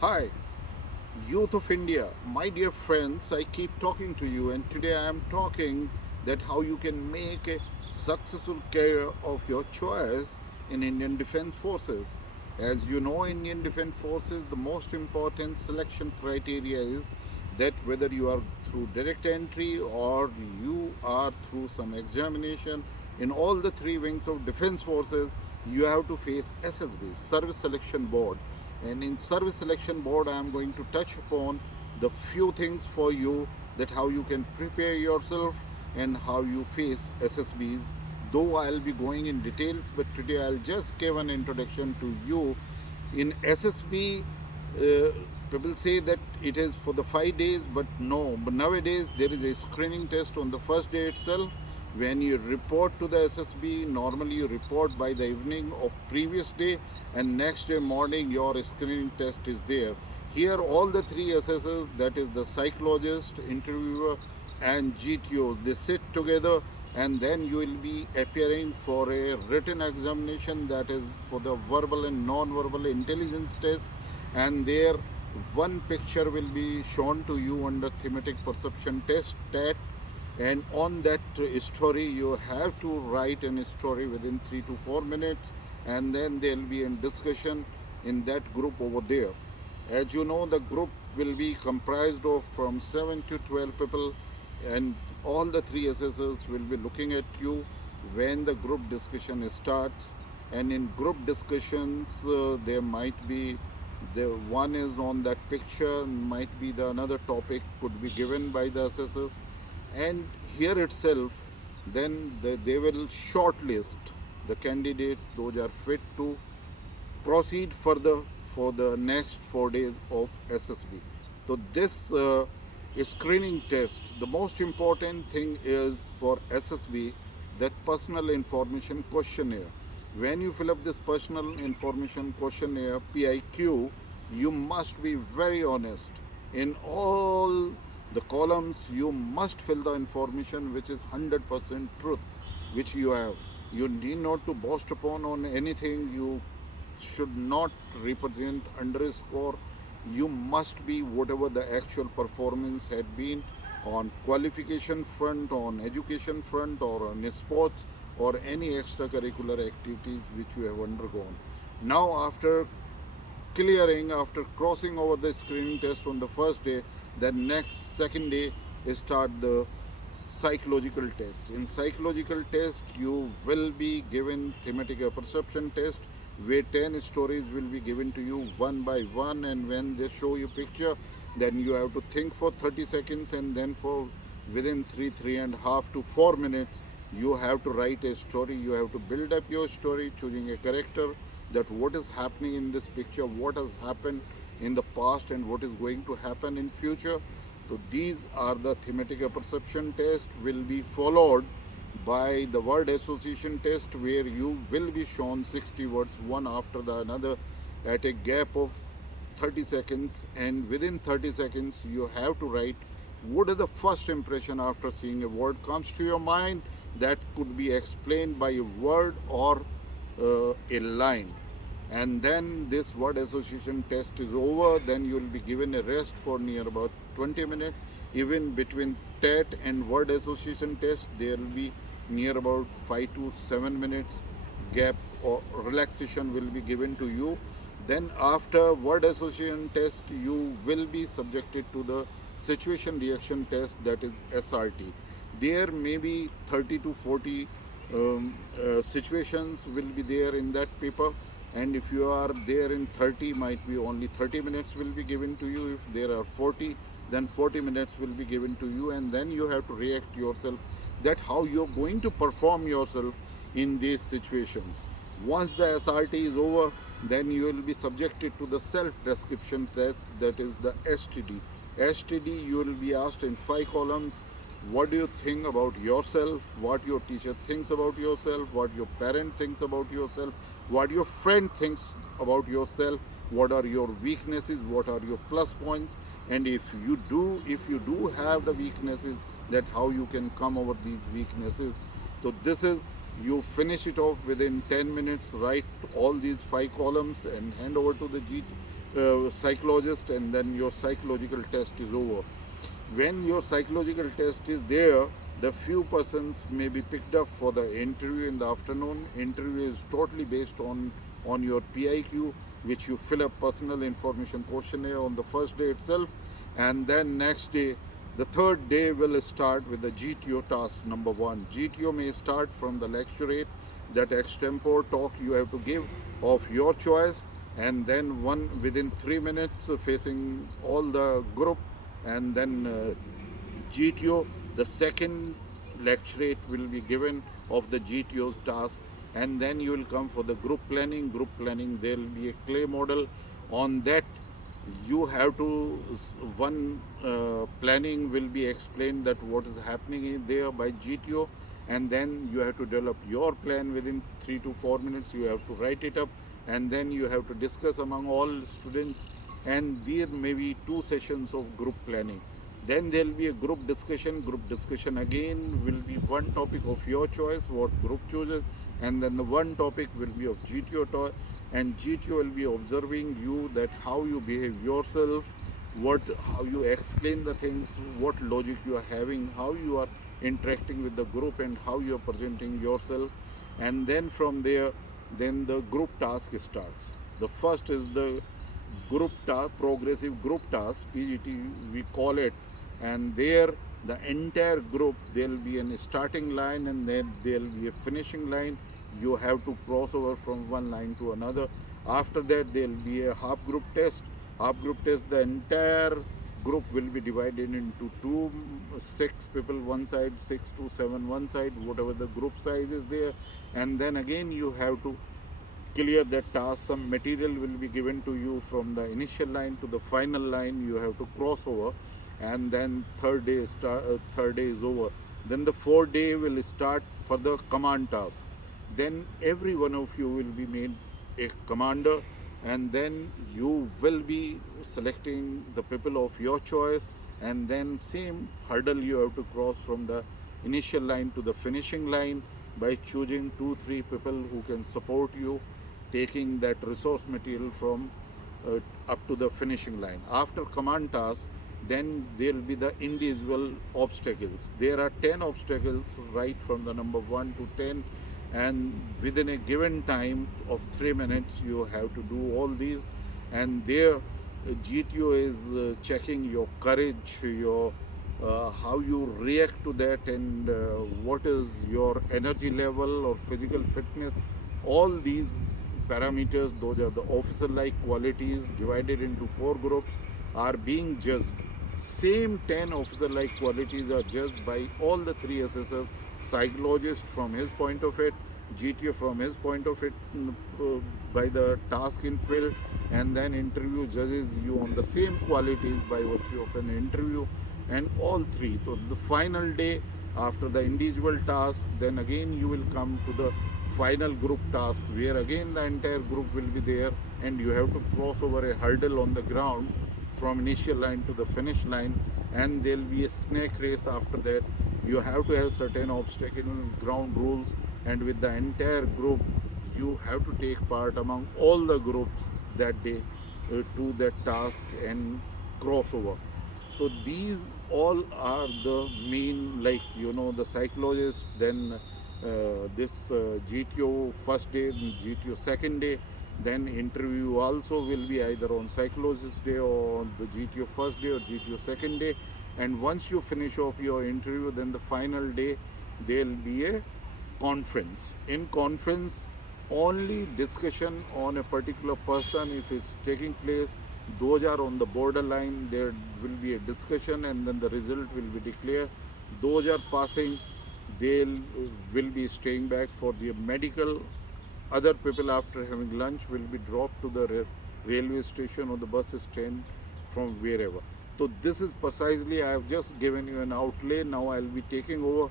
Hi, youth of India, my dear friends, I keep talking to you, and today I am talking that how you can make a successful career of your choice in Indian Defence Forces. As you know, Indian Defence Forces, the most important selection criteria is that whether you are through direct entry or you are through some examination in all the three wings of Defence Forces, you have to face SSB, Service Selection Board. And in Service Selection Board, I am going to touch upon the few things for you, that how you can prepare yourself and how you face SSBs. Though I'll be going in details, but today I'll just give an introduction to you. In SSB, people say that it is for the 5 days, but no. But nowadays there is a screening test on the first day itself. When you report to the SSB, normally you report by the evening of previous day, and next day morning your screening test is there. Here all the three assessors, that is the psychologist, interviewer and GTOs, they sit together, and then you will be appearing for a written examination, that is for the verbal and non-verbal intelligence test. And there one picture will be shown to you under thematic perception test, TAT, and on that story you have to write a story within 3 to 4 minutes, and then there will be a discussion in that group over there. As you know, the group will be comprised of from 7 to 12 people, and all the three assessors will be looking at you when the group discussion starts. And in group discussions, there might be the one is on that picture, might be the another topic could be given by the assessors, and here itself then they will shortlist the candidates those are fit to proceed further for the next 4 days of SSB. So this screening test, the most important thing is for SSB, that personal information questionnaire. When you fill up this personal information questionnaire, PIQ, you must be very honest. In all the columns, you must fill the information which is 100% truth, which you have. You need not to boast upon on anything. You should not represent underscore. You must be whatever the actual performance had been on qualification front, on education front, or on sports, or any extracurricular activities which you have undergone. Now, after crossing over the screening test on the first day, then next second day start the psychological test. In psychological test, you will be given thematic perception test, where 10 stories will be given to you one by one, and when they show you picture, then you have to think for 30 seconds, and then for within 3.5 to 4 minutes you have to write a story. You have to build up your story, choosing a character, that what is happening in this picture, what has happened in the past, and what is going to happen in future. So these are the thematic perception test, will be followed by the word association test, where you will be shown 60 words one after the another at a gap of 30 seconds, and within 30 seconds you have to write what is the first impression after seeing a word comes to your mind, that could be explained by a word or a line. And then this word association test is over, then you will be given a rest for near about 20 minutes. Even between TET and word association test, there will be near about 5 to 7 minutes gap or relaxation will be given to you. Then after word association test, you will be subjected to the situation reaction test, that is SRT. There may be 30 to 40 situations will be there in that paper, and if you are there in 30, might be only 30 minutes will be given to you. If there are 40, then 40 minutes will be given to you, and then you have to react yourself, that how you're going to perform yourself in these situations. Once the SRT is over, then you will be subjected to the self-description test, that is the STD. STD, you will be asked in 5 columns, what do you think about yourself, what your teacher thinks about yourself, what your parent thinks about yourself, what your friend thinks about yourself, what are your weaknesses, what are your plus points, and if you do have the weaknesses, that how you can come over these weaknesses. So this is You finish it off within 10 minutes, write all these 5 columns and hand over to the psychologist, and then your psychological test is over. When your psychological test is there, the few persons may be picked up for the interview in the afternoon. Interview is totally based on your PIQ, which you fill up personal information questionnaire on the first day itself, and then next day, the third day will start with the GTO task number 1. GTO may start from the lecturate, that extempore talk you have to give of your choice, and then one within 3 minutes facing all the group, and then GTO, the second lecturate will be given of the GTO's task, and then you will come for the group planning. Group planning, there will be a clay model. On that, you have to, one planning will be explained that what is happening in there by GTO, and then you have to develop your plan within 3 to 4 minutes. You have to write it up, and then you have to discuss among all students, and there may be 2 sessions of group planning. Then there will be a group discussion. Group discussion again will be one topic of your choice, what group chooses, and then the one topic will be of GTO, and GTO will be observing you, that how you behave yourself, how you explain the things, what logic you are having, how you are interacting with the group, and how you are presenting yourself. And then from there, then the group task starts. The first is the group task, progressive group task, PGT we call it, and there the entire group, there will be a starting line, and then there will be a finishing line. You have to cross over from one line to another. After that, there will be a half group test. Half group test, the entire group will be divided into 2, 6 people one side, 6 to 7 one side, whatever the group size is there. And then again you have to clear that task. Some material will be given to you from the initial line to the final line. You have to cross over, and then third day is over. Then the fourth day will start for the command task. Then every one of you will be made a commander, and then you will be selecting the people of your choice, and then same hurdle you have to cross from the initial line to the finishing line by choosing 2-3 people who can support you, taking that resource material from up to the finishing line. After command task, then there will be the individual obstacles. There are 10 obstacles, right from the number 1 to 10, and within a given time of 3 minutes you have to do all these. And there GTO is checking your courage, your how you react to that, and what is your energy level or physical fitness. All these parameters, those are the officer like qualities divided into 4 groups, are being judged. Same 10 officer like qualities are judged by all the 3 assessors: psychologist from his point of it, GTO from his point of it, by the task in field, and then interview judges you on the same qualities by virtue of an interview, and all 3. So the final day, after the individual task, then again you will come to the final group task, where again the entire group will be there, and you have to cross over a hurdle on the ground from initial line to the finish line, and there will be a snake race after that. You have to have certain obstacle and ground rules, and with the entire group you have to take part among all the groups that day to that task and crossover. So these all are the main, like the psychologist, then this GTO first day, GTO second day, then interview also will be either on psychologist day or on the GTO first day or GTO second day. And once you finish off your interview, then the final day there will be a conference. In conference, only discussion on a particular person, if it's taking place, those are on the borderline. There will be a discussion, and then the result will be declared. Those are passing, they will be staying back for the medical. Other people, after having lunch, will be dropped to the railway station or the bus stand from wherever. So this is precisely, I have just given you an outlay. Now I will be taking over.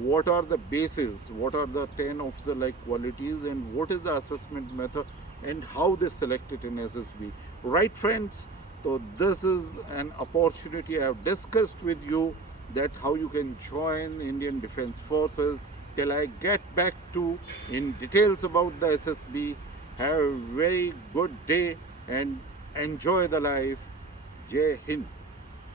What are the bases, what are the 10 officer like qualities, and what is the assessment method, and how they select it in SSB. Right, friends? So this is an opportunity I have discussed with you, that how you can join Indian Defence Forces, till I get back to in details about the SSB. Have a very good day and enjoy the life. Jai Hind.